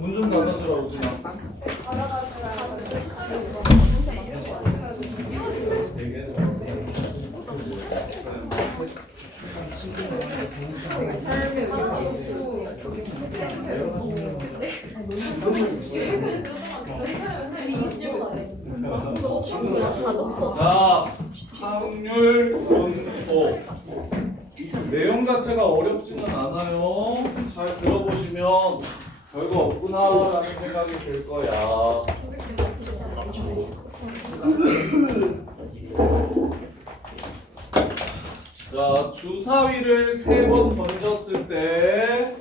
문 좀 닫아주라 오지마. 자, 확률 분포. 내용 자체가 어렵지는 않아요. 잘 들어보시면 별거 없구나라는 생각이 들 거야. 자, 주사위를 3번 던졌을 때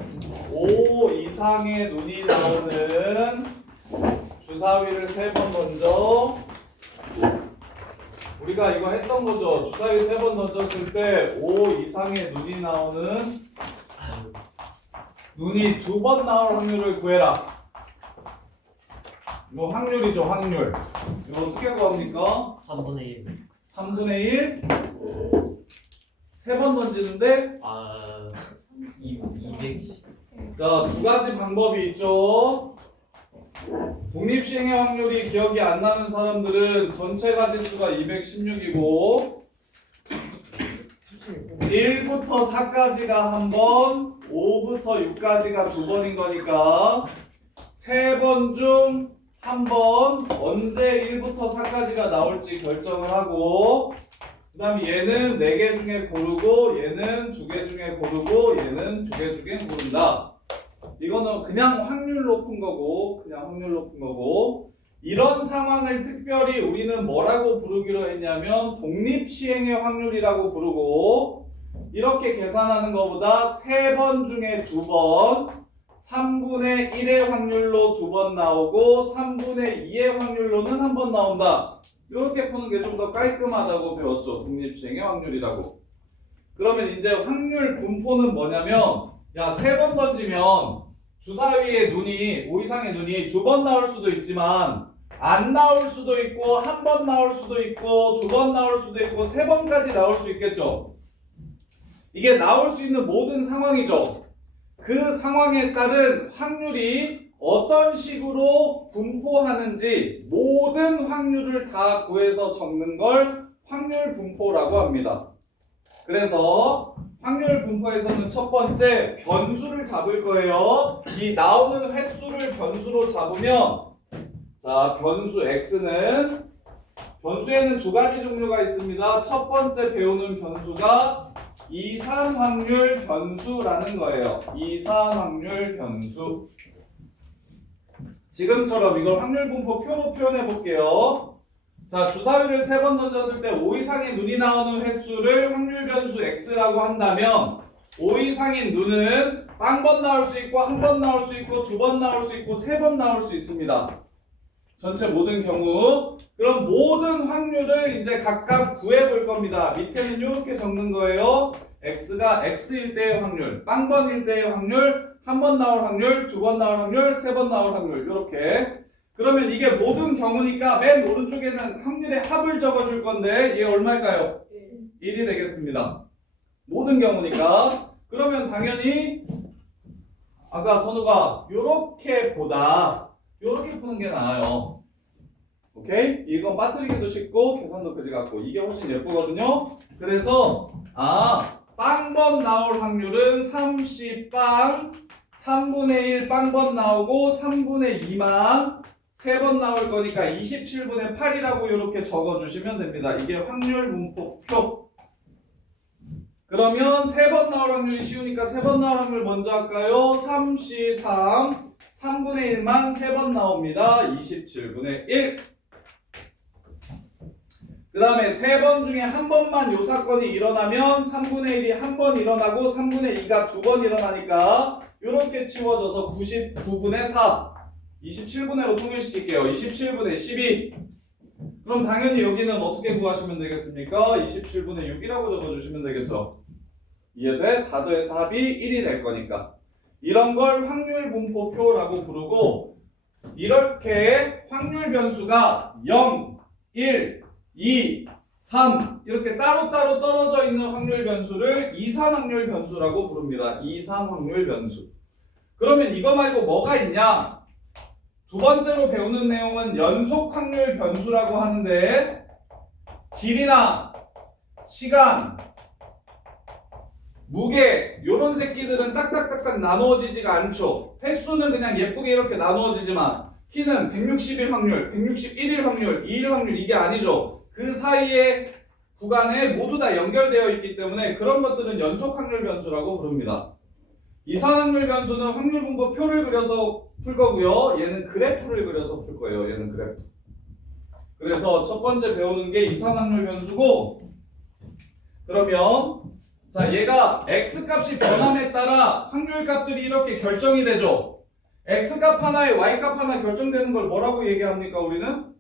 5 이상의 눈이 나오는 주사위를 3번 던져. 우리가 이거 했던 거죠. 주사위 3번 던졌을 때 5 이상의 눈이 나오는 눈이 2번 나올 확률을 구해라. 이거 확률이죠, 확률. 이거 어떻게 구합니까? 3분의 1. 3분의 1. 3번 던지는데 210. 자, 2가지 방법이 있죠. 독립시행의 확률이 기억이 안 나는 사람들은 전체 가지수가 216이고 1부터 4까지가 한 번, 5부터 6까지가 2번인 거니까 3번 중 한 번 언제 1부터 4까지가 나올지 결정을 하고 그 다음에 얘는 4개 중에 고르고 얘는 2개 중에 고르고 얘는 2개 중에 고른다. 이거는 그냥 확률 높은 거고 그냥 확률 높은 거고 이런 상황을 특별히 우리는 뭐라고 부르기로 했냐면 독립시행의 확률이라고 부르고 이렇게 계산하는 것보다 3번 중에 2번 3분의 1의 확률로 2번 나오고 3분의 2의 확률로는 한 번 나온다. 이렇게 푸는 게 좀 더 깔끔하다고 배웠죠. 독립시행의 확률이라고. 그러면 이제 확률 분포는 뭐냐면 야 3번 던지면 주사위의 눈이 5 이상의 눈이 2번 나올 수도 있지만 안 나올 수도 있고 한 번 나올 수도 있고 2번 나올 수도 있고 3번까지 나올 수 있겠죠. 이게 나올 수 있는 모든 상황이죠. 그 상황에 따른 확률이 어떤 식으로 분포하는지 모든 확률을 다 구해서 적는 걸 확률 분포라고 합니다. 그래서 확률 분포에서는 첫 번째 변수를 잡을 거예요. 이 나오는 횟수를 변수로 잡으면 자, 변수 x는 변수에는 2가지 종류가 있습니다. 첫 번째 배우는 변수가 이산 확률 변수라는 거예요. 이산 확률 변수. 지금처럼 이걸 확률 분포 표로 표현해 볼게요. 자, 주사위를 3번 던졌을 때 5 이상의 눈이 나오는 횟수를 확률 변수 x라고 한다면 5 이상인 눈은 빵번 나올 수 있고 한 번 나올 수 있고 2번 나올 수 있고 3번 나올 수 있습니다. 전체 모든 경우. 그럼 모든 확률을 이제 각각 구해 볼 겁니다. 밑에는 이렇게 적는 거예요. x가 x일 때의 확률, 빵번일 때의 확률, 한 번 나올 확률, 2번 나올 확률, 3번 나올 확률 이렇게. 그러면 이게 모든 경우니까 맨 오른쪽에는 확률의 합을 적어줄 건데 얘 얼마일까요? 1이 되겠습니다. 모든 경우니까. 그러면 당연히 아까 선우가 요렇게 보다 요렇게 푸는 게 나아요. 오케이? 이건 빠뜨리기도 쉽고 계산도 그지 같고 이게 훨씬 예쁘거든요. 그래서 빵번 나올 확률은 30빵 3분의 1 빵번 나오고 3분의 2만 3번 나올 거니까 27분의 8이라고 이렇게 적어주시면 됩니다. 이게 확률 분포표. 그러면 3번 나올 확률이 쉬우니까 3번 나올 확률 먼저 할까요? 3C3 3분의 1만 3번 나옵니다. 27분의 1. 그 다음에 3번 중에 한 번만 요 사건이 일어나면 3분의 1이 한 번 일어나고 3분의 2가 2번 일어나니까 이렇게 치워져서 99분의 4 27분의로 통일시킬게요. 27분의 12. 그럼 당연히 여기는 어떻게 구하시면 되겠습니까? 27분의 6이라고 적어주시면 되겠죠. 이해돼? 다 더해서 합이 1이 될 거니까. 이런 걸 확률 분포표라고 부르고 이렇게 확률 변수가 0, 1, 2, 3 이렇게 따로따로 떨어져 있는 확률 변수를 이산 확률 변수라고 부릅니다. 이산 확률 변수. 그러면 이거 말고 뭐가 있냐? 두 번째로 배우는 내용은 연속 확률 변수라고 하는데 길이나 시간, 무게 요런 새끼들은 딱딱딱딱 나누어지지가 않죠. 횟수는 그냥 예쁘게 이렇게 나누어지지만 키는 161 확률, 161일 확률, 2일 확률 이게 아니죠. 그 사이에 구간에 모두 다 연결되어 있기 때문에 그런 것들은 연속 확률 변수라고 부릅니다. 이산확률 변수는 확률 분포 표를 그려서 풀 거고요. 얘는 그래프를 그려서 풀 거예요. 얘는 그래프. 그래서 첫 번째 배우는 게 이산확률 변수고, 그러면 자 얘가 x 값이 변함에 따라 확률 값들이 이렇게 결정이 되죠. x 값 하나에 y 값 하나 결정되는 걸 뭐라고 얘기합니까? 우리는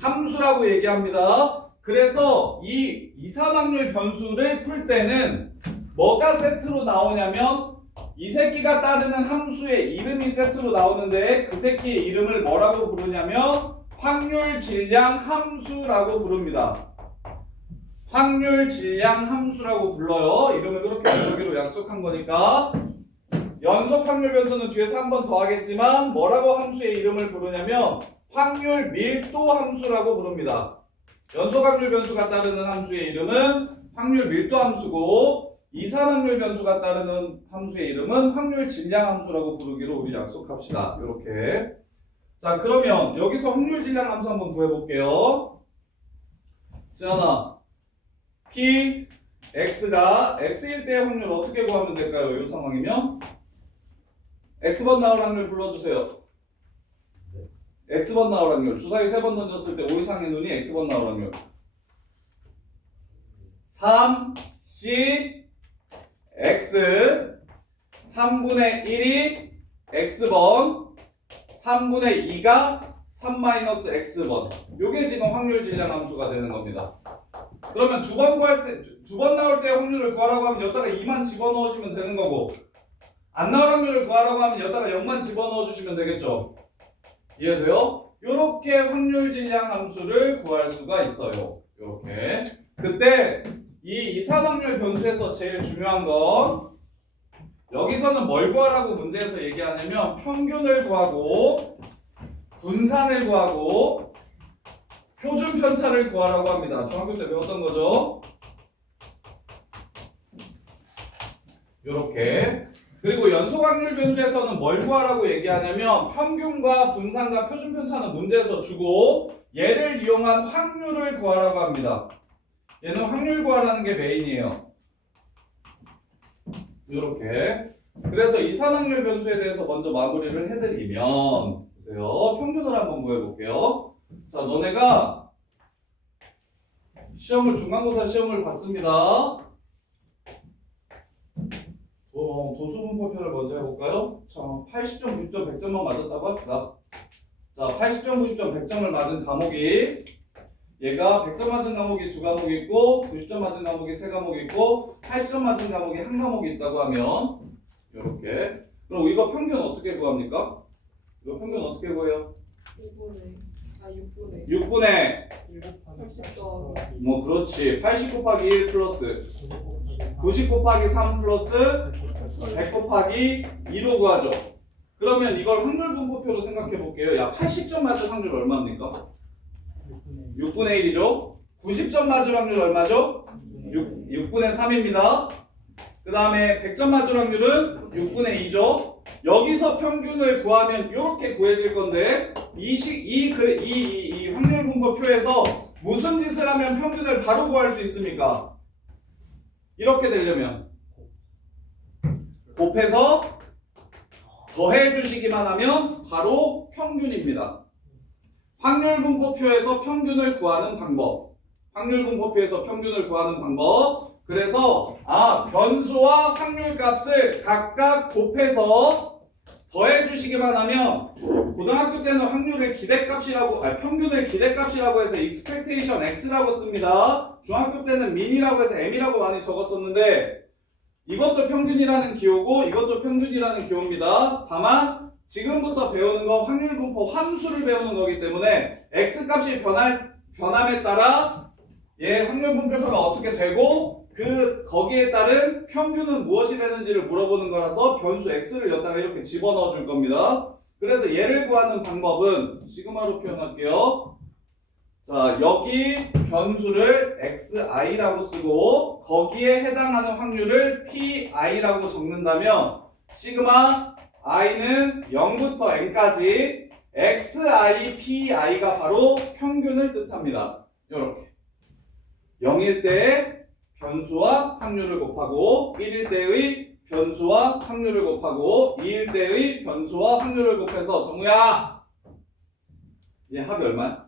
함수라고 얘기합니다. 그래서 이 이산확률 변수를 풀 때는 뭐가 세트로 나오냐면 이 새끼가 따르는 함수의 이름이 세트로 나오는데 그 새끼의 이름을 뭐라고 부르냐면 확률 질량 함수라고 부릅니다. 확률 질량 함수라고 불러요. 이름을 그렇게 부르기로 약속한 거니까. 연속 확률 변수는 뒤에서 한 번 더 하겠지만 뭐라고 함수의 이름을 부르냐면 확률 밀도 함수라고 부릅니다. 연속 확률 변수가 따르는 함수의 이름은 확률 밀도 함수고 이산확률 변수가 따르는 함수의 이름은 확률 질량 함수라고 부르기로 우리 약속합시다. 이렇게. 자, 그러면 여기서 확률 질량 함수 한번 구해볼게요. 지연아, P, X가 X일 때의 확률 어떻게 구하면 될까요? 이 상황이면 X번 나올 확률 불러주세요. X번 나올 확률. 주사위 3번 던졌을 때 O 이상의 눈이 X번 나올 확률. 3, C, X 3분의 1이 X번 3분의 2가 3-X번. 요게 지금 확률 질량 함수가 되는 겁니다. 그러면 두 번 나올 때 확률을 구하라고 하면 여기다가 2만 집어넣으시면 되는 거고 안 나올 확률을 구하라고 하면 여기다가 0만 집어넣어 주시면 되겠죠. 이해돼요? 요렇게 확률 질량 함수를 구할 수가 있어요. 요렇게. 그때 이 이산확률 변수에서 제일 중요한 건 여기서는 뭘 구하라고 문제에서 얘기하냐면 평균을 구하고 분산을 구하고 표준 편차를 구하라고 합니다. 중학교 때 배웠던 거죠. 요렇게. 그리고 연속확률 변수에서는 뭘 구하라고 얘기하냐면 평균과 분산과 표준 편차는 문제에서 주고 얘를 이용한 확률을 구하라고 합니다. 얘는 확률 구하라는 게 메인이에요. 이렇게. 그래서 이산확률 변수에 대해서 먼저 마무리를 해드리면 보세요. 평균을 한번 구해볼게요. 자, 너네가 중간고사 시험을 봤습니다. 도수분포표를 먼저 해볼까요? 자, 80점, 90점, 100점만 맞았다고 합시다. 자, 80점, 90점, 100점을 맞은 과목이 얘가 100점 맞은 과목이 2과목이 있고 90점 맞은 과목이 3과목이 있고 80점 맞은 과목이 1과목이 있다고 하면 이렇게. 그럼 이거 평균 어떻게 구합니까? 이거 평균 어떻게 구해요? 6분의 80 더하기 뭐 그렇지. 80 곱하기 1 플러스 90 곱하기 3 플러스 100 곱하기 2로 구하죠. 그러면 이걸 확률 분포표로 생각해 볼게요. 야, 80점 맞을 확률 얼마입니까? 6분의 1이죠. 90점 맞을 확률 얼마죠? 6분의 3입니다. 그 다음에 100점 맞을 확률은 6분의 2죠. 여기서 평균을 구하면 이렇게 구해질 건데 이 확률 분포표에서 무슨 짓을 하면 평균을 바로 구할 수 있습니까? 이렇게 되려면 곱해서 더해 주시기만 하면 바로 평균입니다. 확률 분포표에서 평균을 구하는 방법. 확률 분포표에서 평균을 구하는 방법. 그래서 변수와 확률 값을 각각 곱해서 더해 주시기만 하면 고등학교 때는 확률을 기대값이라고 평균을 기대값이라고 해서 expectation x라고 씁니다. 중학교 때는 min이라고 해서 m이라고 많이 적었었는데 이것도 평균이라는 기호고 이것도 평균이라는 기호입니다. 다만 지금부터 배우는 건 확률 분포 함수를 배우는 거기 때문에 x값이 변함에 따라 얘 확률 분포표가 어떻게 되고 거기에 따른 평균은 무엇이 되는지를 물어보는 거라서 변수 x를 여기다가 이렇게 집어넣어 줄 겁니다. 그래서 얘를 구하는 방법은 시그마로 표현할게요. 자, 여기 변수를 xi라고 쓰고 거기에 해당하는 확률을 pi라고 적는다면 시그마 i는 0부터 n까지 xi, pi가 바로 평균을 뜻합니다. 이렇게 0일 때 변수와 확률을 곱하고 1일 때의 변수와 확률을 곱하고 2일 때의 변수와 확률을 곱해서 정우야 얘 합이 얼마야?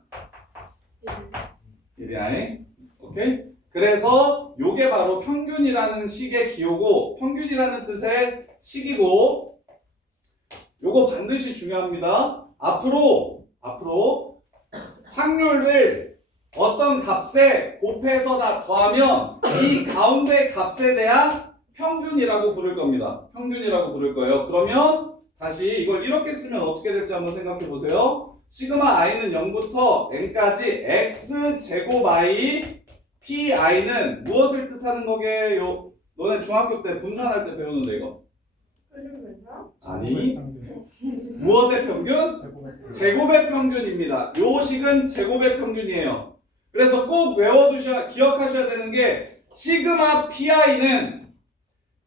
1이야. 오케이? 그래서 요게 바로 평균이라는 식의 기호고 평균이라는 뜻의 식이고 요거 반드시 중요합니다. 앞으로 확률을 어떤 값에 곱해서 다 더하면 이 가운데 값에 대한 평균이라고 부를 겁니다. 평균이라고 부를 거예요. 그러면 다시 이걸 이렇게 쓰면 어떻게 될지 한번 생각해 보세요. 시그마 i는 0부터 n까지 x제곱 i pi는 무엇을 뜻하는 거게요? 너네 중학교 때 분산할 때 배우는데 이거? 아니 무엇의 평균? 제곱의 평균입니다. 요 식은 제곱의 평균이에요. 그래서 꼭 기억하셔야 되는 게 시그마 pi는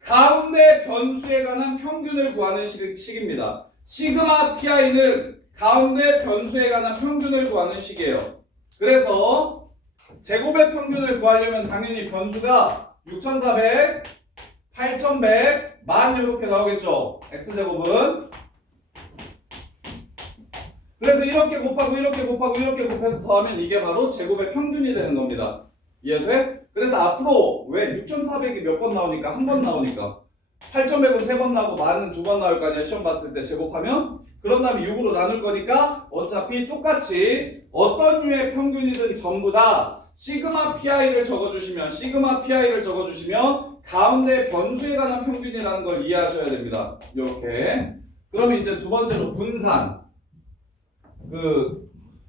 가운데 변수에 관한 평균을 구하는 식입니다. 시그마 pi는 가운데 변수에 관한 평균을 구하는 식이에요. 그래서 제곱의 평균을 구하려면 당연히 변수가 6400, 8100, 1000 이렇게 나오겠죠. x제곱은. 그래서 이렇게 곱하고 이렇게 곱하고 이렇게 곱해서 더하면 이게 바로 제곱의 평균이 되는 겁니다. 이해돼? 그래서 앞으로 왜 6400이 몇 번 나오니까? 한 번 나오니까 8100은 3번 나오고 10,000은 2번 나올 거 아니야. 시험 봤을 때 제곱하면 그런 다음에 6으로 나눌 거니까 어차피 똑같이 어떤 류의 평균이든 전부 다 시그마 pi를 적어주시면 가운데 변수에 관한 평균이라는 걸 이해하셔야 됩니다. 이렇게. 그러면 이제 두 번째로 분산.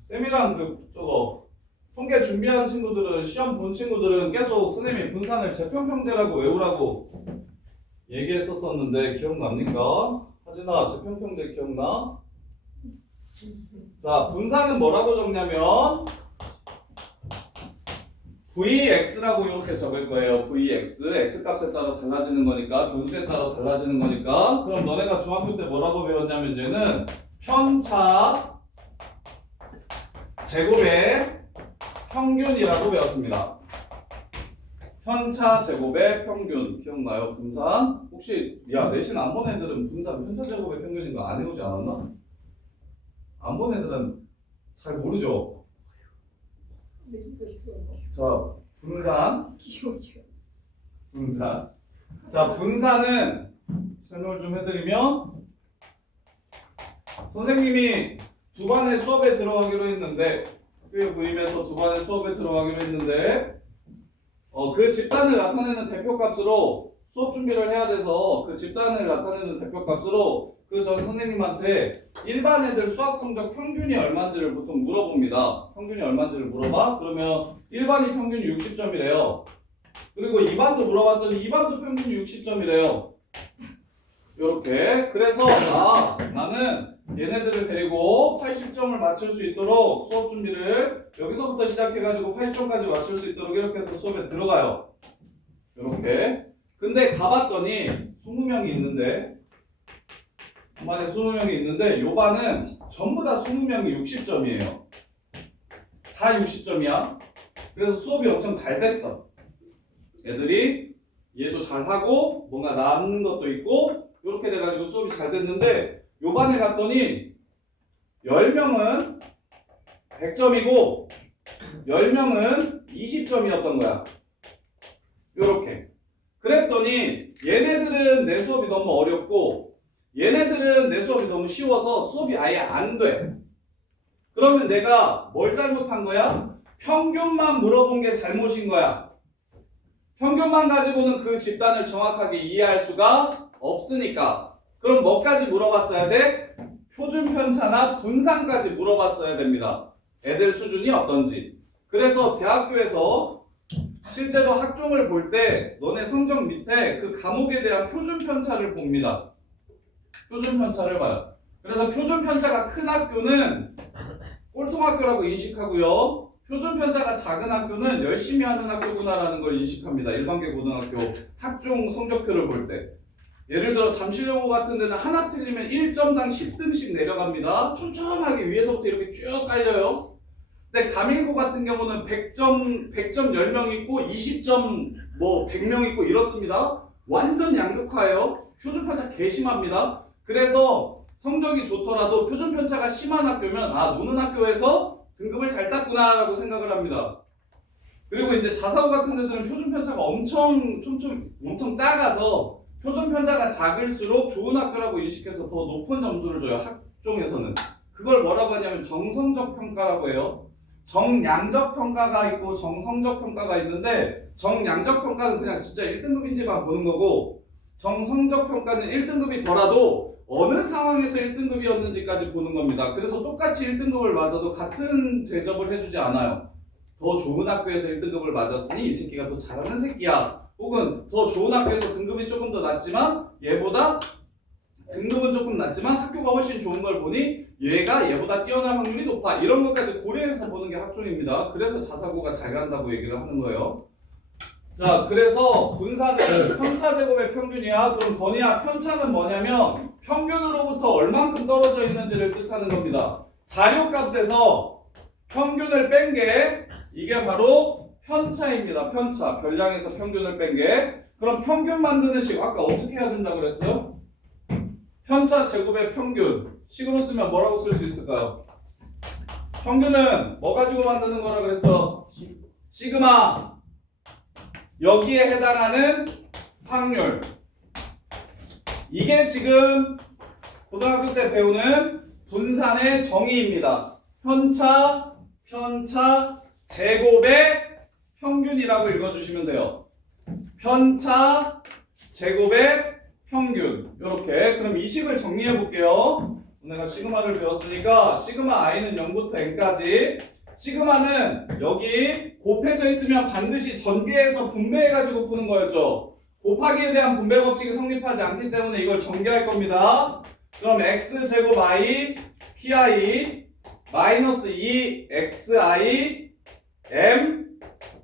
쌤이랑 저거 통계 준비한 친구들은 시험 본 친구들은 계속 선생님이 분산을 재평평제라고 외우라고 얘기했었었는데 기억납니까? 하진아 재평평제 기억나? 자 분산은 뭐라고 적냐면 vx라고 이렇게 적을 거예요. vx x값에 따라 달라지는 거니까 변수에 따라 달라지는 거니까 그럼 너네가 중학교 때 뭐라고 배웠냐면 얘는 편차 제곱의 평균이라고 배웠습니다. 편차 제곱의 평균 기억나요? 분산 혹시 내신 안 본 애들은 분산 편차 제곱의 평균인 거 안 해오지 않았나? 안 본 애들은 잘 모르죠? 자 분산 자 분산은 설명을 좀 해드리면 선생님이 두 반의 수업에 들어가기로 했는데 학교에 부임해서 두 반의 수업에 들어가기로 했는데 그 집단을 나타내는 대표값으로 수업 준비를 해야 돼서 그 집단을 나타내는 대표값으로 그 전 선생님한테 일반 애들 수학 성적 평균이 얼마인지를 보통 물어봅니다. 평균이 얼마인지를 물어봐? 그러면 1반이 평균이 60점이래요. 그리고 2반도 물어봤더니 2반도 평균이 60점이래요. 요렇게. 그래서 나는 얘네들을 데리고 80점을 맞출 수 있도록 수업 준비를 여기서부터 시작해가지고 80점까지 맞출 수 있도록 이렇게 해서 수업에 들어가요. 요렇게. 근데 가봤더니 20명이 있는데 한 반에 20명이 있는데 요 반은 전부 다 20명이 60점이에요. 다 60점이야. 그래서 수업이 엄청 잘 됐어. 애들이 얘도 잘하고 뭔가 남는 것도 있고 이렇게 돼가지고 수업이 잘 됐는데 요 반에 갔더니 10명은 100점이고 10명은 20점이었던 거야. 요렇게. 그랬더니 얘네들은 내 수업이 너무 어렵고 얘네들은 내 수업이 너무 쉬워서 수업이 아예 안 돼. 그러면 내가 뭘 잘못한 거야? 평균만 물어본 게 잘못인 거야. 평균만 가지고는 그 집단을 정확하게 이해할 수가 없으니까. 그럼 뭐까지 물어봤어야 돼? 표준 편차나 분산까지 물어봤어야 됩니다. 애들 수준이 어떤지. 그래서 대학교에서 실제로 학종을 볼 때 너네 성적 밑에 그 과목에 대한 표준 편차를 봅니다. 표준 편차를 봐요. 그래서 표준 편차가 큰 학교는 꼴통학교라고 인식하고요. 표준 편차가 작은 학교는 열심히 하는 학교구나라는 걸 인식합니다. 일반계 고등학교 학종 성적표를 볼 때. 예를 들어 잠실여고 같은 데는 하나 틀리면 1점당 10등씩 내려갑니다. 촘촘하게 위에서부터 이렇게 쭉 깔려요. 근데 가밀고 같은 경우는 100점 10명 있고 20점 뭐 100명 있고 이렇습니다. 완전 양극화예요. 표준 편차 개심합니다. 그래서 성적이 좋더라도 표준 편차가 심한 학교면 아 노는 학교에서 등급을 잘 땄구나 라고 생각을 합니다. 그리고 이제 자사고 같은 데들은 표준 편차가 엄청 작아서 표준 편차가 작을수록 좋은 학교라고 인식해서 더 높은 점수를 줘요. 학종에서는. 그걸 뭐라고 하냐면 정성적 평가라고 해요. 정량적 평가가 있고 정성적 평가가 있는데 정량적 평가는 그냥 진짜 1등급인지만 보는 거고 정성적 평가는 1등급이 더라도 어느 상황에서 1등급이었는지까지 보는 겁니다. 그래서 똑같이 1등급을 맞아도 같은 대접을 해주지 않아요. 더 좋은 학교에서 1등급을 맞았으니 이 새끼가 더 잘하는 새끼야. 혹은 더 좋은 학교에서 등급이 조금 더 낮지만 얘보다 등급은 조금 낮지만 학교가 훨씬 좋은 걸 보니 얘가 얘보다 뛰어날 확률이 높아. 이런 것까지 고려해서 보는 게 학종입니다. 그래서 자사고가 잘 간다고 얘기를 하는 거예요. 자, 그래서 분사는 편차 제곱의 평균이야. 그럼 건이야, 편차는 뭐냐면 평균으로부터 얼만큼 떨어져 있는지를 뜻하는 겁니다. 자료값에서 평균을 뺀 게 이게 바로 편차입니다. 편차. 별량에서 평균을 뺀 게. 그럼 평균 만드는 식 아까 어떻게 해야 된다고 그랬어요? 편차 제곱의 평균. 식으로 쓰면 뭐라고 쓸 수 있을까요? 평균은 뭐 가지고 만드는 거라 그랬어? 시그마. 여기에 해당하는 확률. 이게 지금 고등학교 때 배우는 분산의 정의입니다. 편차 제곱의 평균이라고 읽어주시면 돼요. 편차 제곱의 평균. 이렇게. 그럼 이 식을 정리해 볼게요. 내가 시그마를 배웠으니까 시그마 i는 0부터 n까지. 시그마는 여기 곱해져 있으면 반드시 전개해서 분배해가지고 푸는 거였죠. 곱하기에 대한 분배 법칙이 성립하지 않기 때문에 이걸 전개할 겁니다. 그럼 x제곱 i pi 마이너스 2xi m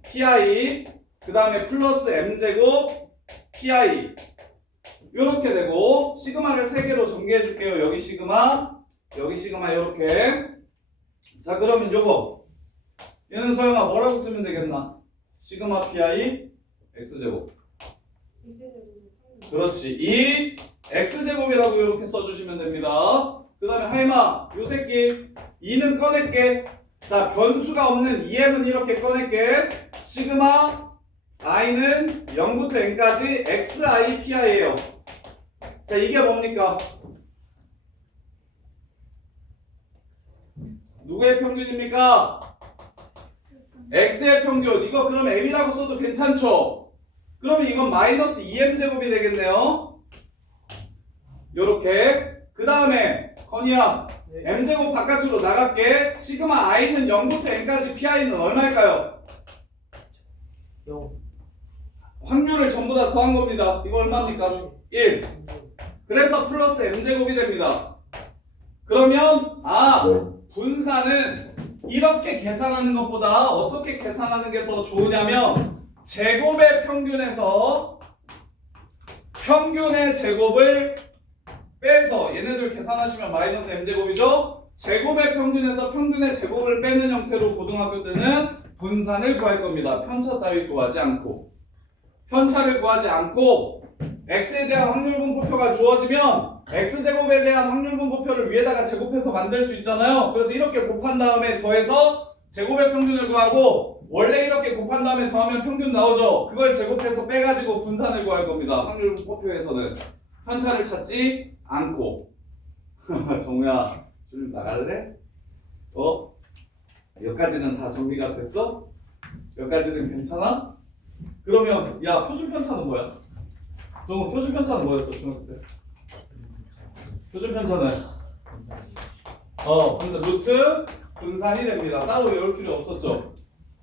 pi 그 다음에 플러스 m제곱 pi 요렇게 되고 시그마를 3개로 정리해 줄게요. 여기 시그마 요렇게. 자 그러면 요거 얘는 서영아 뭐라고 쓰면 되겠나? 시그마 pi x제곱. 그렇지. 이 x제곱이라고 이렇게 써주시면 됩니다. 그 다음에 하이마 요 새끼 2는 꺼낼게. 자 변수가 없는 2m은 이렇게 꺼낼게. 시그마 i는 0부터 n까지 xi pi예요. 자 이게 뭡니까? 누구의 평균입니까? x의 평균. 이거 그럼 m이라고 써도 괜찮죠? 그러면 이건 마이너스 2m제곱이 되겠네요. 요렇게. 그 다음에 건이야 m제곱 바깥으로 나갈게. 시그마 i는 0부터 n까지 pi는 얼마일까요? 0. 확률을 전부 다 더한 겁니다. 이거 얼마입니까? 1. 그래서 플러스 m제곱이 됩니다. 그러면 분사는 이렇게 계산하는 것보다 어떻게 계산하는 게 더 좋으냐면 제곱의 평균에서 평균의 제곱을 빼서 얘네들 계산하시면 마이너스 m제곱이죠. 제곱의 평균에서 평균의 제곱을 빼는 형태로 고등학교 때는 분산을 구할 겁니다. 편차 따위 구하지 않고. 편차를 구하지 않고 x에 대한 확률분포표가 주어지면 x제곱에 대한 확률분포표를 위에다가 제곱해서 만들 수 있잖아요. 그래서 이렇게 곱한 다음에 더해서 제곱의 평균을 구하고 원래 이렇게 곱한 다음에 더하면 평균 나오죠. 그걸 제곱해서 빼가지고 분산을 구할 겁니다. 확률분포표에서는 편차를 찾지 않고. 정우야 좀 나갈래? 여기까지는 다 정리가 됐어? 여기까지는 괜찮아? 그러면 야 표준 편차는 뭐야? 정우 표준 편차는 뭐였어 중학교 때? 표준 편차는 루트 분산이 됩니다. 따로 외울 필요 없었죠.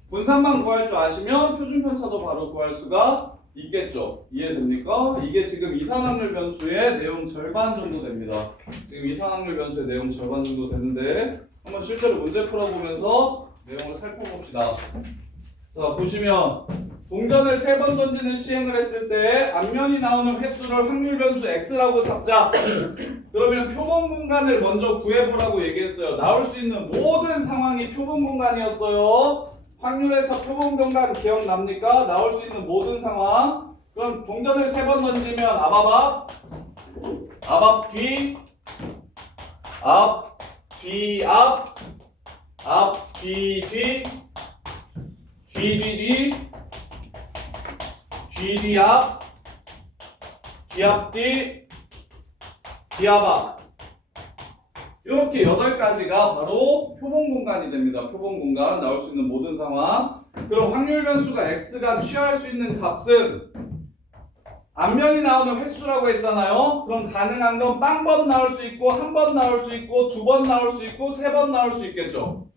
분산만 구할 줄 아시면 표준편차도 바로 구할 수가 있겠죠. 이해됩니까? 이게 지금 이산확률 변수의 내용 절반 정도 됩니다. 지금 이산확률 변수의 내용 절반 정도 되는데 한번 실제로 문제 풀어보면서 내용을 살펴봅시다. 자, 보시면 동전을 3번 던지는 시행을 했을 때 앞면이 나오는 횟수를 확률 변수 x라고 잡자. 그러면 표본 공간을 먼저 구해보라고 얘기했어요. 나올 수 있는 모든 상황이 표본 공간이었어요. 확률에서 표본 공간 기억납니까? 나올 수 있는 모든 상황. 그럼 동전을 3번 던지면 앞 뒤, 앞 뒤 앞, 앞 뒤 뒤, 뒤 앞, 뒤 앞 뒤, 뒤 앞 앞. 이렇게 8가지가 바로 표본 공간이 됩니다. 표본 공간 나올 수 있는 모든 상황. 그럼 확률 변수가 x가 취할 수 있는 값은 앞면이 나오는 횟수라고 했잖아요. 그럼 가능한 건 빵번 나올 수 있고, 한 번 나올 수 있고, 2번 나올 수 있고, 3번 나올 수 있겠죠.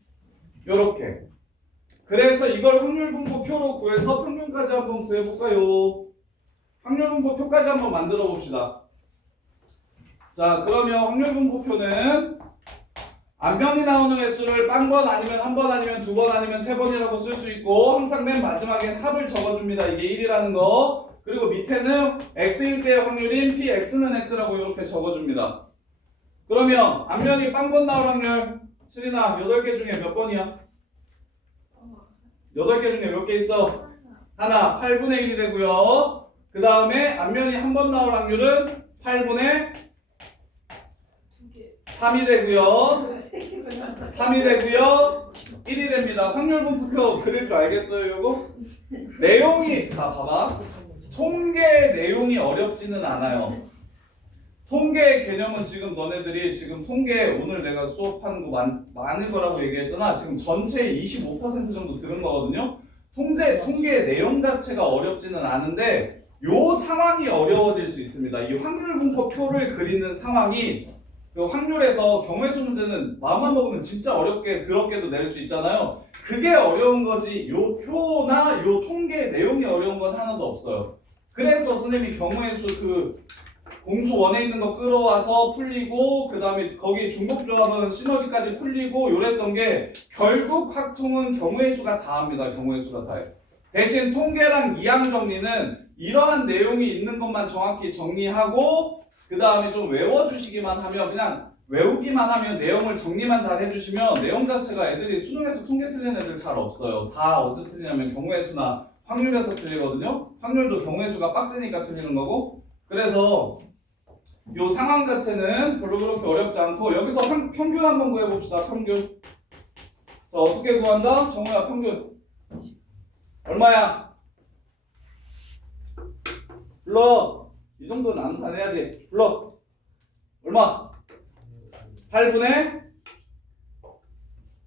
요렇게. 그래서 이걸 확률분포표로 구해서 평균까지 한번 구해볼까요? 확률분포표까지 한번 만들어 봅시다. 자, 그러면 확률분포표는 앞면이 나오는 횟수를 빵번 아니면 한 번 아니면 2번 아니면 3번이라고 쓸 수 있고, 항상 맨 마지막엔 합을 적어줍니다. 이게 1이라는 거. 그리고 밑에는 x일 때의 확률인 px는 x라고 이렇게 적어줍니다. 그러면 앞면이 빵번 나올 확률, 실이나 8개 중에 몇 번이야? 8개 중에 몇 개 있어? 하나, 8분의 1이 되고요. 그 다음에 앞면이 한 번 나올 확률은 8분의 3이 되고요. 3이 되고요. 1이 됩니다. 확률분포표 그릴 줄 알겠어요, 요거? 내용이, 자, 봐봐. 통계 내용이 어렵지는 않아요. 통계의 개념은 지금 너네들이 지금 통계 오늘 내가 수업하는 거 많을 거라고 얘기했잖아. 지금 전체의 25% 정도 들은 거거든요. 통계 내용 자체가 어렵지는 않은데 요 상황이 어려워질 수 있습니다. 이 확률분포표를 그리는 상황이 그 확률에서 경우의 수 문제는 마음만 먹으면 진짜 어렵게 더럽게도 낼 수 있잖아요. 그게 어려운 거지 요 표나 요 통계 내용이 어려운 건 하나도 없어요. 그래서 선생님이 경우의 수 그 공수 원에 있는 거 끌어와서 풀리고 그 다음에 거기 중복조합은 시너지까지 풀리고 요랬던 게 결국 확통은 경우의 수가 다 합니다. 경우의 수가 다 해요. 대신 통계랑 이항 정리는 이러한 내용이 있는 것만 정확히 정리하고 그 다음에 좀 외워주시기만 하면 그냥 외우기만 하면 내용을 정리만 잘 해주시면 내용 자체가 애들이 수능에서 통계 틀린 애들 잘 없어요. 다 어디 틀리냐면 경우의 수나 확률에서 틀리거든요. 확률도 경우의 수가 빡세니까 틀리는 거고. 그래서 요 상황 자체는 별로 그렇게 어렵지 않고 여기서 평균 한번 구해봅시다. 평균. 자, 어떻게 구한다? 정우야, 평균 얼마야? 불러. 이 정도는 암산해야지. 불러. 얼마? 8분의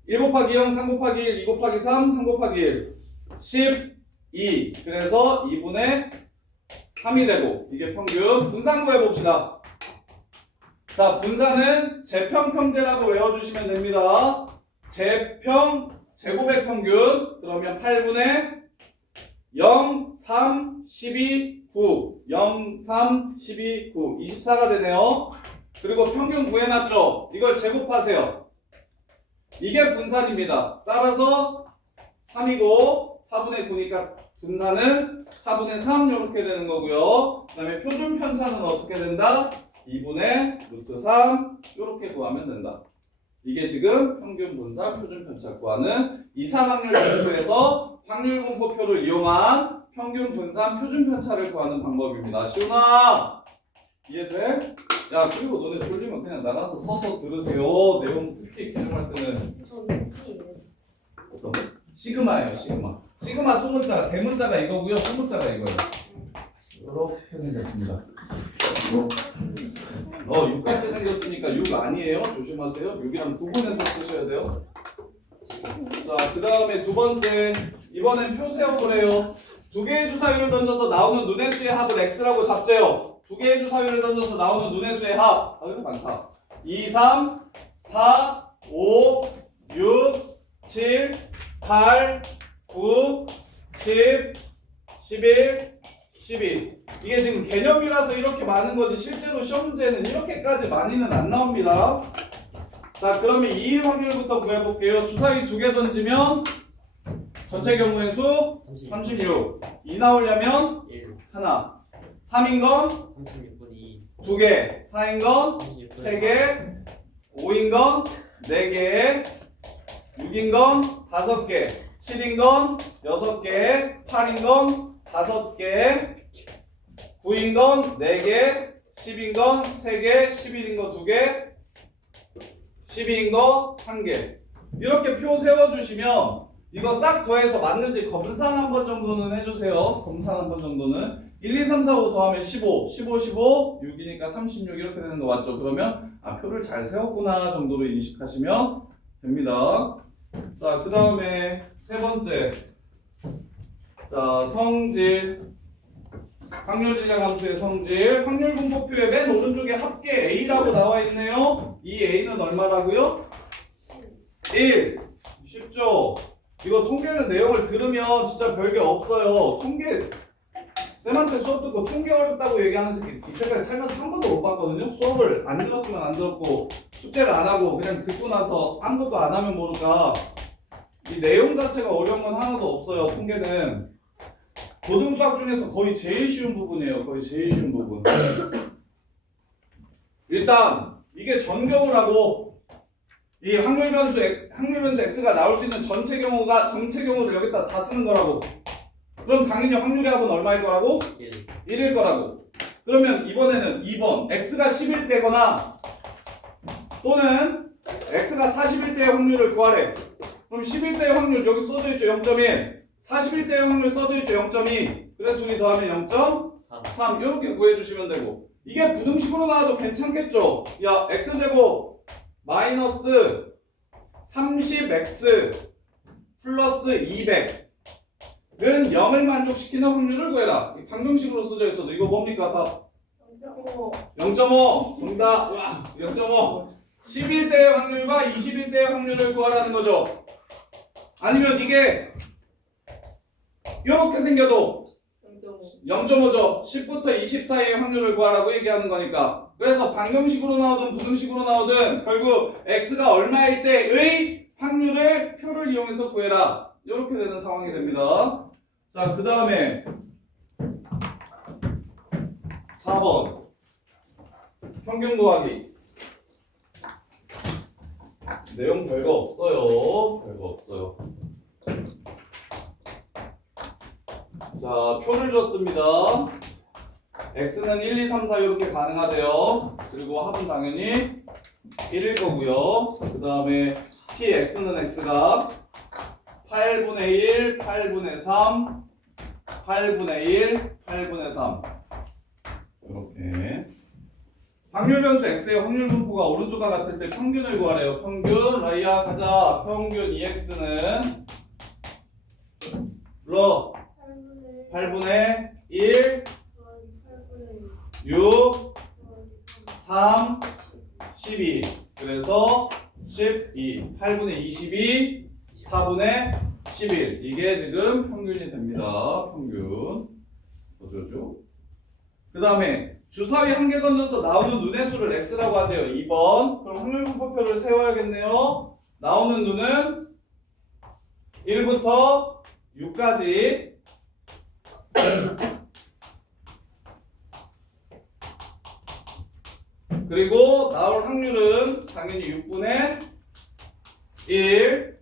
1 곱하기 0, 3 곱하기 1, 2 곱하기 3, 3 곱하기 1 12. 그래서 2분의 3이 되고 이게 평균. 분산 구해봅시다. 자, 분산은 제평평제라고 외워주시면 됩니다. 제평, 제곱의 평균. 그러면 8분의 0, 3, 12, 9. 0, 3, 12, 9. 24가 되네요. 그리고 평균 구해놨죠? 이걸 제곱하세요. 이게 분산입니다. 따라서 3이고 4분의 9니까 분산은 4분의 3 이렇게 되는 거고요. 그 다음에 표준 편차는 어떻게 된다? 2분의 루트 3 이렇게 구하면 된다. 이게 지금 평균 분산 표준 편차 구하는 이산확률 변수에서 확률분포표를 이용한 평균 분산 표준 편차를 구하는 방법입니다. 시훈아 이해돼? 야, 그리고 너네 졸리면 그냥 나가서 서서 들으세요. 내용 특히 개념할 때는 시그마예요. 시그마 소문자가 대문자가 이거고요. 소문자가 이거예요. 이렇게 생겼습니다. 6같이 생겼으니까 6 아니에요. 조심하세요. 6이랑 구분해서 쓰셔야 돼요. 자, 그 다음에 두 번째. 이번엔 표 세워보래요. 두 개의 주사위를 던져서 나오는 눈의 수의 합을 x라고 잡재요. 두 개의 주사위를 던져서 나오는 눈의 수의 합. 이거 많다. 2, 3, 4, 5, 6, 7, 8, 9, 10, 11, 12. 이게 지금 개념이라서 이렇게 많은 거지 실제로 시험 문제는 이렇게까지 많이는 안 나옵니다. 자, 그러면 2일 확률부터 구해볼게요. 주사위 2개 던지면 전체 경우의 수 36. 2 나오려면 1 하나. 3인 건 36분 2 2개. 4인 건 36분 3개. 5인 건 4개. 6인 건 5개. 7인 건 6개. 8인 건 5개. 9인 건 4개. 10인 건 3개. 11인 거 2개. 12인 거 1개. 이렇게 표 세워주시면 이거 싹 더해서 맞는지 검산 한 번 정도는 해주세요. 검산 한 번 정도는. 1, 2, 3, 4, 5 더하면 15, 15, 15, 6이니까 36 이렇게 되는 거 맞죠? 그러면 표를 잘 세웠구나 정도로 인식하시면 됩니다. 자, 그 다음에 세 번째. 자, 성질. 확률 질량 함수의 성질. 확률 분포표의 맨 오른쪽에 합계 A라고 나와 있네요. 이 A는 얼마라고요? 1. 쉽죠? 이거 통계는 내용을 들으면 진짜 별게 없어요. 통계 쌤한테 수업 듣고 통계 어렵다고 얘기하는 새끼 이때까지 살면서 한 번도 못 봤거든요. 수업을 안 들었으면 안 들었고 숙제를 안 하고 그냥 듣고 나서 아무것도 안 하면 모를까. 이 내용 자체가 어려운 건 하나도 없어요. 통계는 고등수학 중에서 거의 제일 쉬운 부분이에요. 거의 제일 쉬운 부분. 일단 이게 전경우라고 이 확률 변수 x가 나올 수 있는 전체 경우를 여기다 다 쓰는 거라고. 그럼 당연히 확률의 합은 얼마일 거라고? 1 1일 거라고. 그러면 이번에는 2번 x가 10일 때거나 또는 x가 40일 때의 확률을 구하래. 그럼 10일 때의 확률 여기 써져 있죠. 0.1. 40일 때의 확률 써져 있죠. 0.2. 그래서 둘이 더하면 0.3 이렇게 구해주시면 되고. 이게 부등식으로 나와도 괜찮겠죠. 야, x제곱 마이너스 30x 플러스 200은 0을 만족시키는 확률을 구해라. 방정식으로 써져 있어도 이거 뭡니까? 답 0.5. 정답. 와, 0.5. 11대의 확률과 21대의 확률을 구하라는 거죠. 아니면 이게 이렇게 생겨도 0.5죠. 10부터 20 사이의 확률을 구하라고 얘기하는 거니까. 그래서 방정식으로 나오든 부등식으로 나오든 결국 x가 얼마일 때의 확률을 표를 이용해서 구해라. 이렇게 되는 상황이 됩니다. 자, 그 다음에 4번 평균 구하기. 내용 별거 없어요. 별거 없어요. 자, 표를 줬습니다. x는 1, 2, 3, 4 이렇게 가능하대요. 그리고 합은 당연히 1일 거고요. 그 다음에 x는 x가 8분의 1, 8분의 3, 8분의 1, 8분의 3 이렇게. 확률 변수 x의 확률 분포가 오른쪽과 같을 때 평균을 구하래요. 평균. 라이아 가자. 평균 2x는 8분의 1, 6, 3, 12. 그래서 12. 8분의 22, 4분의 11. 이게 지금 평균이 됩니다. 평균. 어쩌죠? 그 다음에 주사위 한 개 던져서 나오는 눈의 수를 x라고 하죠. 2번. 그럼 확률 분포표를 세워야겠네요. 나오는 눈은 1부터 6까지. 그리고 나올 확률은 당연히 6분의 1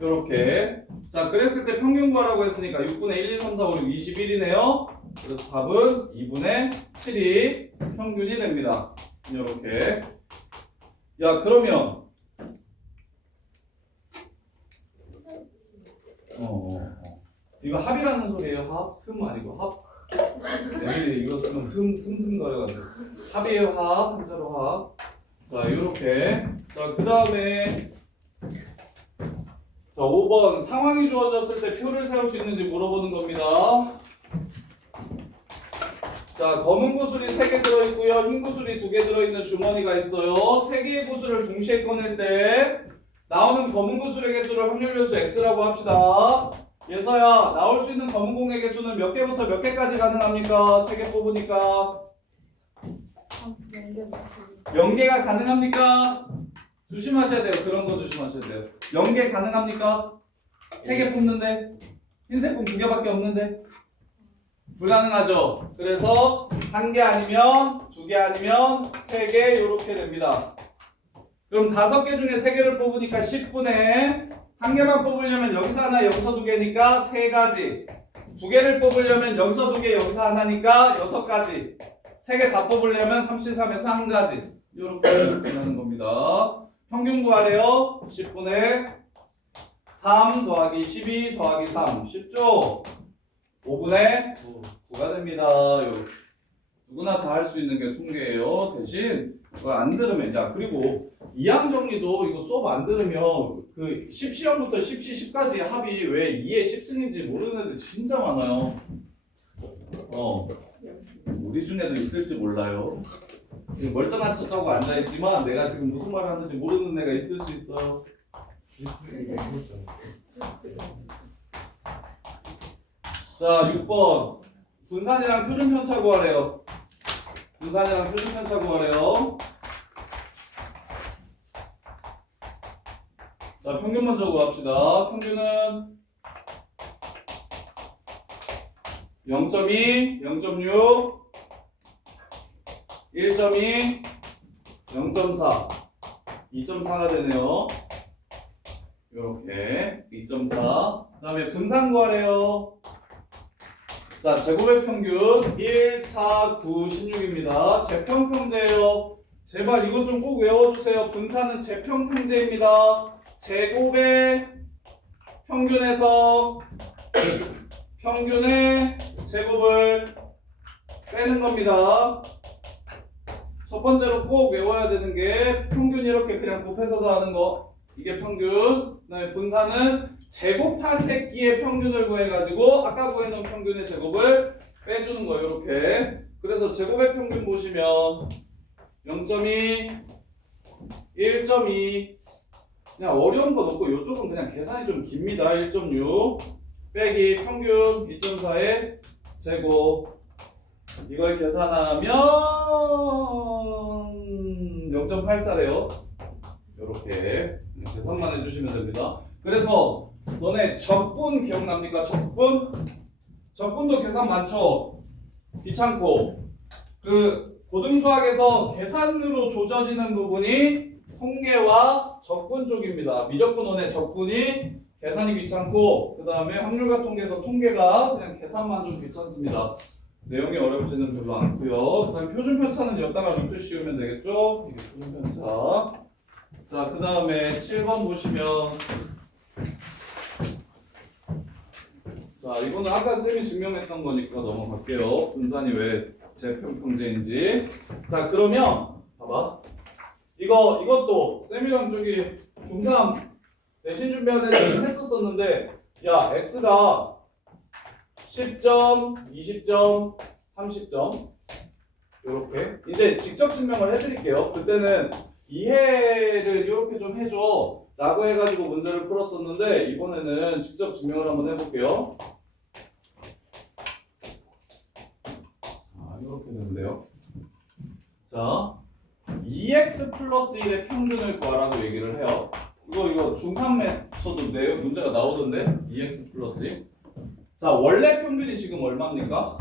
이렇게. 자, 그랬을 때 평균 구하라고 했으니까 6분의 1, 2, 3, 4, 5, 6, 21이네요. 그래서 답은 2분의 7이 평균이 됩니다. 이렇게. 야, 그러면 이거 합이라는 소리예요. 합, 슴 아니고 합. 애들이 이거 쓰면 슴슴거려가지고 합이에요. 합, 한자로 합. 자, 이렇게. 자, 그 다음에 자, 5번 상황이 주어졌을 때 표를 세울 수 있는지 물어보는 겁니다. 자, 검은 구슬이 3개 들어있고요. 흰 구슬이 2개 들어있는 주머니가 있어요. 3개의 구슬을 동시에 꺼낼 때 나오는 검은 구슬의 개수를 확률 변수 x라고 합시다. 예서야, 나올 수 있는 검은 공의 개수는 몇 개부터 몇 개까지 가능합니까? 3개 뽑으니까. 0개가 가능합니까? 조심하셔야 돼요. 그런 거 조심하셔야 돼요. 0개 가능합니까? 3개 뽑는데? 흰색 공 2개밖에 없는데? 불가능하죠. 그래서 1개 아니면 2개 아니면 3개 이렇게 됩니다. 그럼 5개 중에 3개를 뽑으니까 10분의 1개만 뽑으려면 여기서 하나 여기서 2개니까 3가지. 2개를 뽑으려면 여기서 2개 여기서 하나니까 6가지. 3개 다 뽑으려면 33에서 1가지. 이렇게 하는 겁니다. 평균 구하래요. 10분의 3 더하기 12 더하기 3 쉽죠? 5분의 9가 됩니다. 요렇게. 누구나 다 할 수 있는 게 통계예요. 대신 그걸 안 들으면 야 그리고 이항 정리도 이거 수업 안 들으면 그 10시험부터 10시 10까지 합이 왜 2의 10승인지 모르는 애들 진짜 많아요. 우리 중에도 있을지 몰라요. 지금 멀쩡한 척하고 앉아있지만 내가 지금 무슨 말을 하는지 모르는 애가 있을 수 있어요. 자 6번 분산이랑 표준편차 구하래요. 분산이랑 표준편차 구하래요. 자 평균 먼저 구합시다. 평균은 0.2, 0.6, 1.2, 0.4, 2.4가 되네요. 이렇게 2.4. 그 다음에 분산 구하래요. 자, 제곱의 평균 1, 4, 9, 16입니다. 재평평제예요. 제발 이것 좀 꼭 외워주세요. 분산은 재평평제입니다. 제곱의 평균에서 평균의 제곱을 빼는 겁니다. 첫 번째로 꼭 외워야 되는 게 평균 이렇게 그냥 곱해서도 하는 거. 이게 평균. 그 다음에 분산은 제곱한 새끼의 평균을 구해가지고 아까 구해놓은 평균의 제곱을 빼주는 거예요. 이렇게. 그래서 제곱의 평균 보시면 0.2, 1.2 그냥 어려운 거 넣고 이쪽은 그냥 계산이 좀 깁니다. 1.6 빼기 평균 2.4의 제곱 이걸 계산하면 0.84래요. 이렇게 계산만 해주시면 됩니다. 그래서 너네 적분 기억납니까? 적분도 계산 많죠? 귀찮고 그 고등수학에서 계산으로 조져지는 부분이 통계와 적분 쪽입니다. 미적분원의 적분이 계산이 귀찮고 그 다음에 확률과 통계에서 통계가 그냥 계산만 좀 귀찮습니다. 내용이 어렵지는 별로 않고요. 그 다음에 표준편차는 여기다가 루트 씌우면 되겠죠? 이게 표준편차. 자, 그 다음에 7번 보시면 자, 이거는 아까 쌤이 증명했던 거니까 넘어갈게요. 분산이 왜 재평평제인지. 자, 그러면 봐봐. 이것도 쌤이랑 저기 중3 내신 준비하는 애 했었었는데 야, x가 10점, 20점, 30점 이렇게 이제 직접 증명을 해드릴게요. 그때는 이해를 이렇게 좀 해줘 라고 해가지고 문제를 풀었었는데 이번에는 직접 증명을 한번 해볼게요. 이렇게 되는데요. 자, 2x 플러스 1의 평균을 구하라고 얘기를 해요. 이거 중3에서도 내용 문제가 나오던데 2x 플러스 1. 자, 원래 평균이 지금 얼마입니까?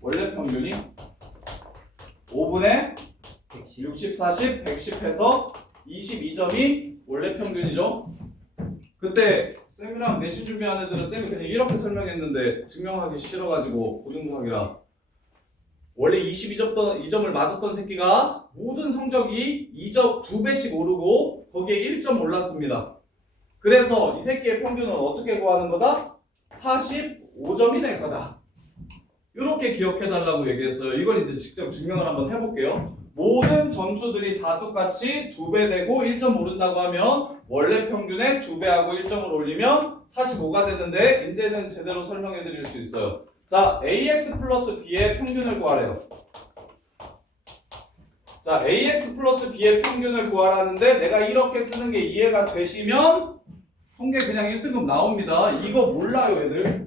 원래 평균이 5분의 60, 40, 110 해서 22점이 원래 평균이죠. 그때 쌤이랑 내신 준비하는 애들은 쌤이 그냥 이렇게 설명했는데 증명하기 싫어가지고 고등수학이라 원래 22점을 맞았던 새끼가 모든 성적이 2배씩 오르고 거기에 1점 올랐습니다. 그래서 이 새끼의 평균은 어떻게 구하는 거다? 45점이 될 거다. 이렇게 기억해달라고 얘기했어요. 이걸 이제 직접 증명을 한번 해볼게요. 모든 점수들이 다 똑같이 2배 되고 1점 오른다고 하면 원래 평균에 2배하고 1점을 올리면 45가 되는데 이제는 제대로 설명해 드릴 수 있어요. 자, ax 플러스 b의 평균을 구하래요. 자, ax 플러스 b의 평균을 구하라는데 내가 이렇게 쓰는 게 이해가 되시면 통계 그냥 1등급 나옵니다. 이거 몰라요, 애들.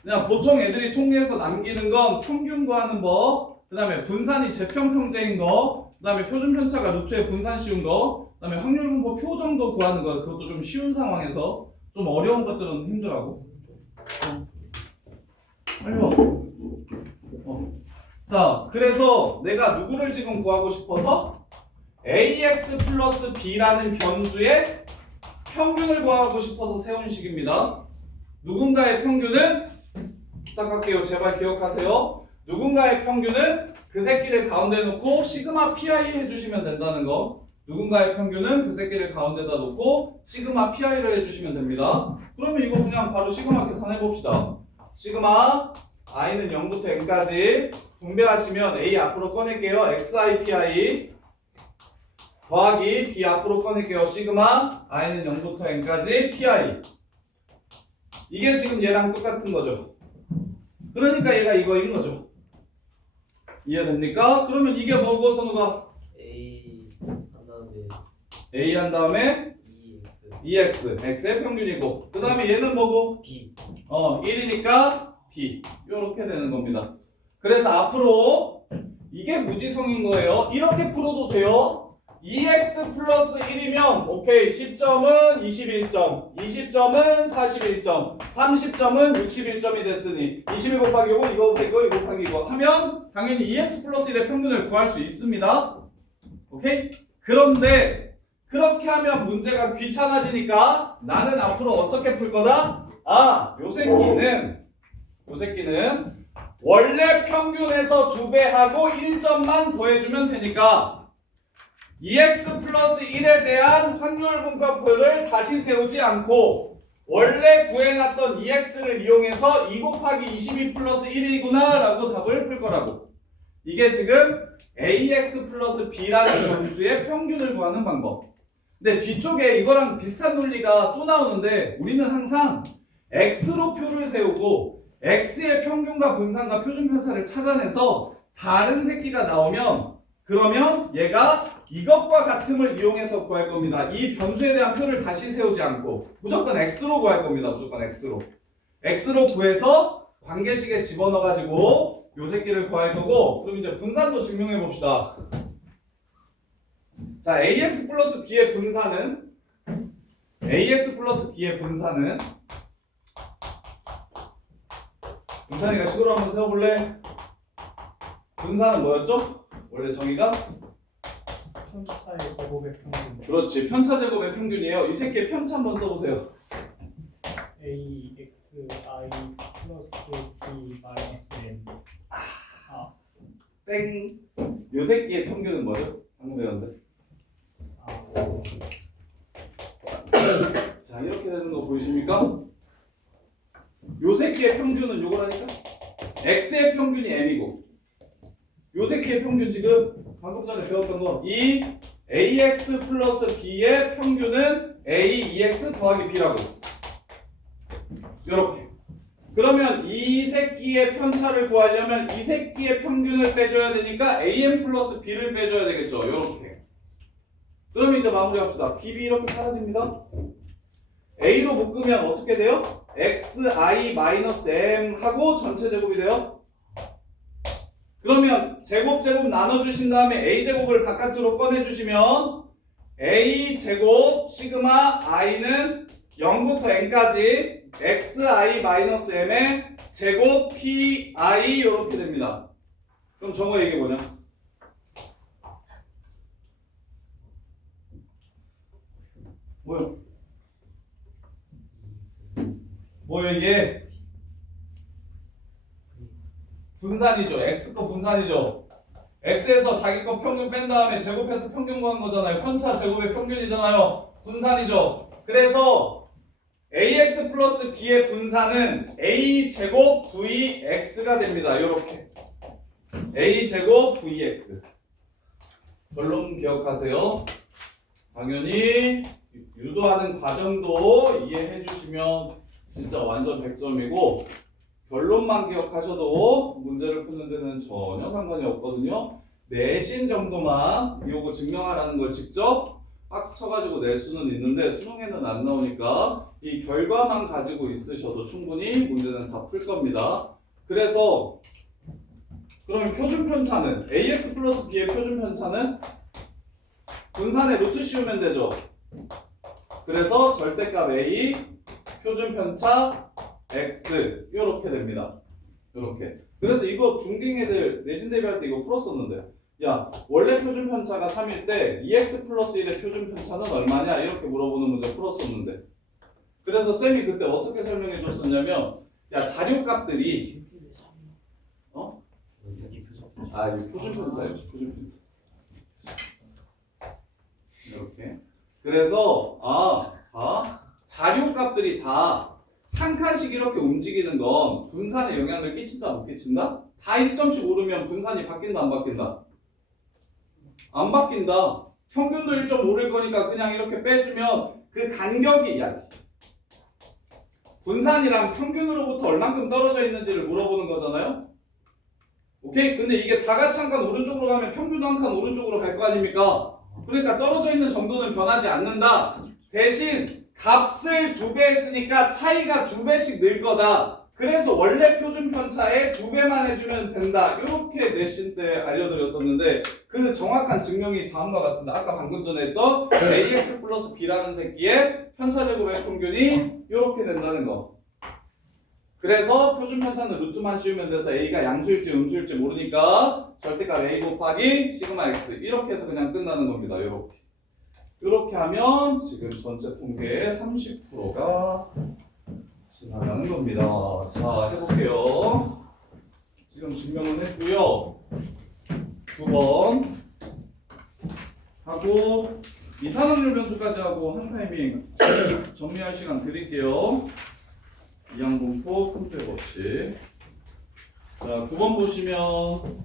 그냥 보통 애들이 통계에서 남기는 건 평균 구하는 법, 그 다음에 분산이 재평평제인 거, 그 다음에 표준 편차가 루트의 분산 씌운 거, 그 다음에 확률 분포 표 정도 구하는 거. 그것도 좀 쉬운 상황에서 좀 어려운 것들은 힘들하고. 빨리 와. 자, 그래서 내가 누구를 지금 구하고 싶어서 ax 플러스 b라는 변수의 평균을 구하고 싶어서 세운 식입니다. 누군가의 평균은 부탁할게요. 제발 기억하세요. 누군가의 평균은 그 새끼를 가운데 놓고 시그마 pi 해주시면 된다는 거. 누군가의 평균은 그 새끼를 가운데다 놓고 시그마 pi를 해주시면 됩니다. 그러면 이거 그냥 바로 시그마 계산해 봅시다. 시그마 i는 0부터 n까지 분배하시면 a 앞으로 꺼낼게요. xi pi 더하기 b 앞으로 꺼낼게요. 시그마 i는 0부터 n까지 pi. 이게 지금 얘랑 똑같은 거죠. 그러니까 얘가 이거인 거죠. 이해됩니까? 그러면 이게 뭐고 선우가? A 한 다음에 EX X의 평균이고 그 다음에 얘는 뭐고? B 1이니까 B 이렇게 되는 겁니다. 그래서 앞으로 이게 무지성인 거예요. 이렇게 풀어도 돼요. 2x 플러스 1이면 오케이 10점은 21점 20점은 41점 30점은 61점이 됐으니 21 곱하기 5 이거 곱하기 이거 곱하기 이거 하면 당연히 2x 플러스 1의 평균을 구할 수 있습니다. 오케이? 그런데 그렇게 하면 문제가 귀찮아지니까 나는 앞으로 어떻게 풀 거다? 요 새끼는 원래 평균에서 2배하고 1점만 더해주면 되니까 2x 플러스 1에 대한 확률 분포표를 다시 세우지 않고 원래 구해놨던 2x를 이용해서 2 곱하기 22 플러스 1이구나 라고 답을 풀 거라고. 이게 지금 ax 플러스 b라는 변수의 평균을 구하는 방법. 근데 뒤쪽에 이거랑 비슷한 논리가 또 나오는데 우리는 항상 x로 표를 세우고 x의 평균과 분산과 표준 편차를 찾아내서 다른 새끼가 나오면 그러면 얘가 이것과 같음을 이용해서 구할 겁니다. 이 변수에 대한 표를 다시 세우지 않고 무조건 x로 구할 겁니다. 무조건 x로 구해서 관계식에 집어넣어가지고 요 새끼를 구할 거고 그럼 이제 분산도 증명해 봅시다. 자, ax 플러스 b의 분산은 분산이가 식으로 한번 세워볼래? 분산은 뭐였죠? 원래 정의가? 편차의 제곱의 평균 그렇지, 편차 제곱의 평균이에요. 이 새끼의 편차 한번 써보세요. AXI 플러스 B 마이너스 N 땡. 요 새끼의 평균은 뭐죠? 방금 배웠는데. 자, 이렇게 되는 거 보이십니까? 요 새끼의 평균은 요거라니까? x의 평균이 m이고 요 새끼의 평균 지금 방금 전에 배웠던 거 이 ax 플러스 b의 평균은 a, 2x 더하기 b라고 요렇게. 그러면 이 새끼의 편차를 구하려면 이 새끼의 평균을 빼줘야 되니까 am 플러스 b를 빼줘야 되겠죠. 요렇게. 그러면 이제 마무리합시다. b 이렇게 사라집니다. a로 묶으면 어떻게 돼요? xi-m 하고 전체 제곱이 돼요. 그러면 제곱 나눠주신 다음에 a제곱을 바깥으로 꺼내주시면 a제곱 시그마 i는 0부터 n까지 xi-m의 제곱 pi 이렇게 됩니다. 그럼 저거 이게 뭐냐? 뭐요 이게? 분산이죠. x 거 분산이죠. x에서 자기 거 평균 뺀 다음에 제곱해서 평균 구한 거잖아요. 편차 제곱의 평균이잖아요. 분산이죠. 그래서 ax 플러스 b의 분산은 a 제곱 vx가 됩니다. 요렇게 a 제곱 vx. 결론 기억하세요. 당연히 유도하는 과정도 이해해 주시면 진짜 완전 100점이고 결론만 기억하셔도 문제를 푸는 데는 전혀 상관이 없거든요. 내신 정도만 요거 증명하라는 걸 직접 박스 쳐가지고 낼 수는 있는데 수능에는 안 나오니까 이 결과만 가지고 있으셔도 충분히 문제는 다 풀 겁니다. 그래서 그러면 표준 편차는 ax 플러스 b의 표준 편차는 분산의 루트 씌우면 되죠. 그래서 절대값 a 표준 편차 x 이렇게 됩니다. 이렇게. 그래서 이거 중딩 애들 내신 대비할 때 이거 풀었었는데 야 원래 표준 편차가 3일 때 2x 플러스 1의 표준 편차는 얼마냐 이렇게 물어보는 문제 풀었었는데 그래서 쌤이 그때 어떻게 설명해 줬었냐면 야 자료값들이 아 이거 표준 편차예요. 표준 편차 이렇게 그래서 자료값들이 다 한 칸씩 이렇게 움직이는 건 분산에 영향을 끼친다 못 끼친다? 다 1점씩 오르면 분산이 바뀐다 안 바뀐다? 안 바뀐다. 평균도 1점 오를 거니까 그냥 이렇게 빼주면 그 간격이 분산이랑 평균으로부터 얼만큼 떨어져 있는지를 물어보는 거잖아요. 오케이? 근데 이게 다 같이 한 칸 오른쪽으로 가면 평균도 한 칸 오른쪽으로 갈 거 아닙니까? 그러니까 떨어져 있는 정도는 변하지 않는다. 대신 값을 2배 했으니까 차이가 2배씩 늘 거다. 그래서 원래 표준 편차에 2배만 해주면 된다. 이렇게 내신 때 알려드렸었는데 그 정확한 증명이 다음과 같습니다. 아까 방금 전에 했던 ax 플러스 b라는 새끼의 편차제곱의 평균이 이렇게 된다는 거. 그래서 표준 편차는 루트만 씌우면 돼서 a가 양수일지 음수일지 모르니까 절대값 a 곱하기 시그마 x 이렇게 해서 그냥 끝나는 겁니다. 이렇게 하면 지금 전체 통계의 30%가 지나가는 겁니다. 자, 해볼게요. 지금 증명은 했고요. 2번 하고 이산확률 변수까지 하고 한 타이밍 정리할 시간 드릴게요. 이항분포 품수의 법칙. 자, 9번 보시면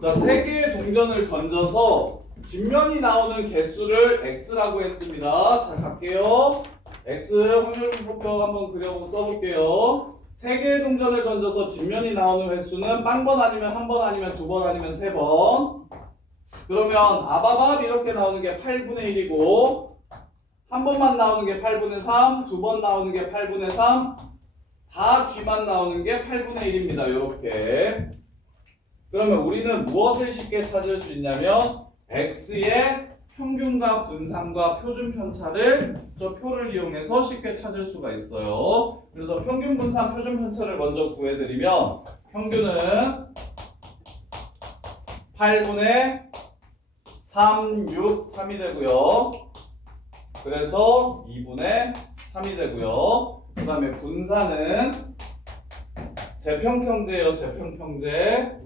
자, 3개의 동전을 던져서 뒷면이 나오는 개수를 x라고 했습니다. 자, 갈게요. x 확률분포표 한번 그려보고 써볼게요. 3개의 동전을 던져서 뒷면이 나오는 횟수는 빵번 아니면 한 번 아니면 2번 아니면 3번. 그러면 아바밥 이렇게 나오는 게 8분의 1이고 한 번만 나오는 게 8분의 3, 2번 나오는 게 8분의 3, 다 뒤만 나오는 게 8분의 1입니다. 이렇게. 그러면 우리는 무엇을 쉽게 찾을 수 있냐면 x의 평균과 분산과 표준 편차를 저 표를 이용해서 쉽게 찾을 수가 있어요. 그래서 평균 분산 표준 편차를 먼저 구해드리면 평균은 8분의 3, 6, 3이 되고요. 그래서 2분의 3이 되고요. 그 다음에 분산은 제평평제예요. 제평평제.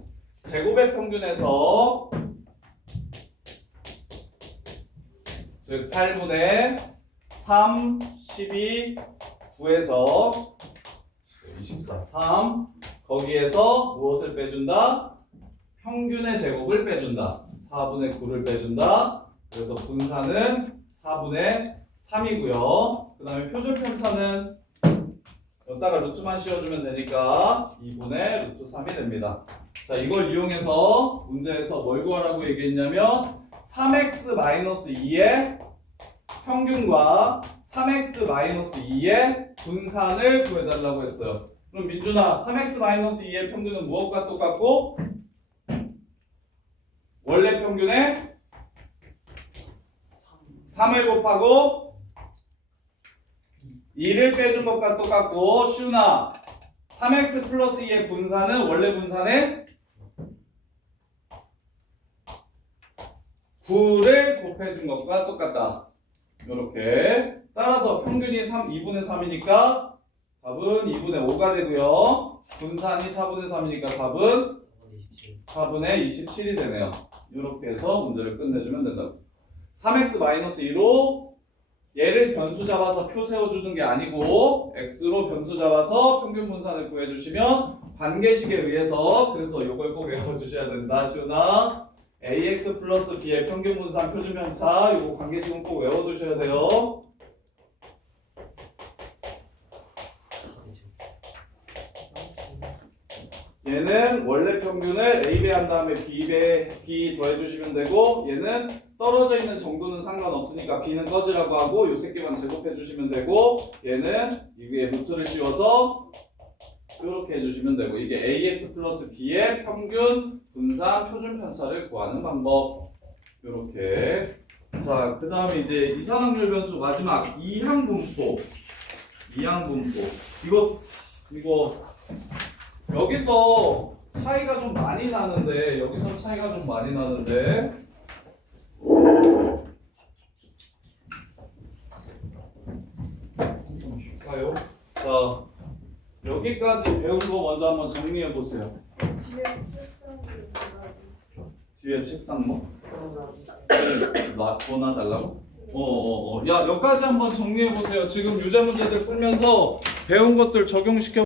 제곱의 평균에서 즉 8분의 3, 12, 9에서 24, 3 거기에서 무엇을 빼준다? 평균의 제곱을 빼준다. 4분의 9를 빼준다. 그래서 분산은 4분의 3이고요. 그 다음에 표준 편차는 여기다가 루트만 씌워주면 되니까 2분의 루트 3이 됩니다. 자, 이걸 이용해서 문제에서 뭘 구하라고 얘기했냐면 3x-2의 평균과 3x-2의 분산을 구해달라고 했어요. 그럼 민준아, 3x-2의 평균은 무엇과 똑같고 원래 평균에 3을 곱하고 2를 빼준 것과 똑같고 시훈아 3x 플러스 2의 분산은 원래 분산에 9를 곱해준 것과 똑같다. 이렇게 따라서 평균이 2분의 3이니까 답은 2분의 5가 되고요. 분산이 4분의 3이니까 답은 4분의 27이 되네요. 이렇게 해서 문제를 끝내주면 된다고. 3x-2로 얘를 변수 잡아서 표 세워주는 게 아니고 x로 변수 잡아서 평균 분산을 구해주시면 관계식에 의해서 그래서 이걸 꼭 외워주셔야 된다. 시훈아 ax 플러스 b의 평균 분산 표준 편차 이거 관계식은 꼭 외워두셔야 돼요. 얘는 원래 평균을 A 배한 다음에 B 더해주시면 되고 얘는 떨어져 있는 정도는 상관없으니까 B는 꺼지라고 하고 요 세 개만 제곱해주시면 되고 얘는 이 위에 루트를 씌워서 이렇게 해주시면 되고 이게 AX 플러스 B의 평균 분산 표준 편차를 구하는 방법. 이렇게. 자, 그 다음에 이제 이산확률 변수 마지막 이항분법. 이거 여기서 차이가 좀 많이 나는데 좀 쉴까요? 자, 여기까지 배운 거 먼저 한번 정리해 보세요. 뒤에 책상 뭐? 더 놔달라고? 야, 여기까지 한번 정리해 보세요. 지금 유제 문제들 풀면서 배운 것들 적용시켜